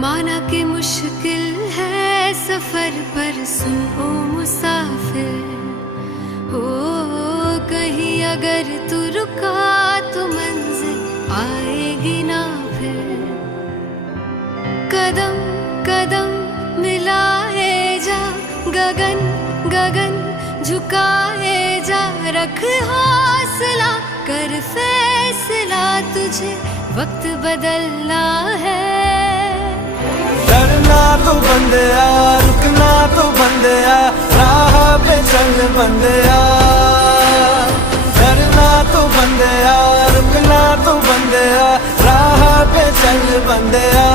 माना कि मुश्किल है सफर पर सुन ओ मुसाफिर, हो कहीं अगर तू रुका तो मंजिल आएगी ना फिर। कदम कदम मिलाए जा, गगन गगन झुकाए जा, रख हौसला कर फैसला, तुझे वक्त बदलना है। डरना तो बंदिया, रुकना तो बंदिया, राह पे चल बंदिया। डरना तो बंदिया, रुकना तो बंदिया, राह पे चल बंदिया।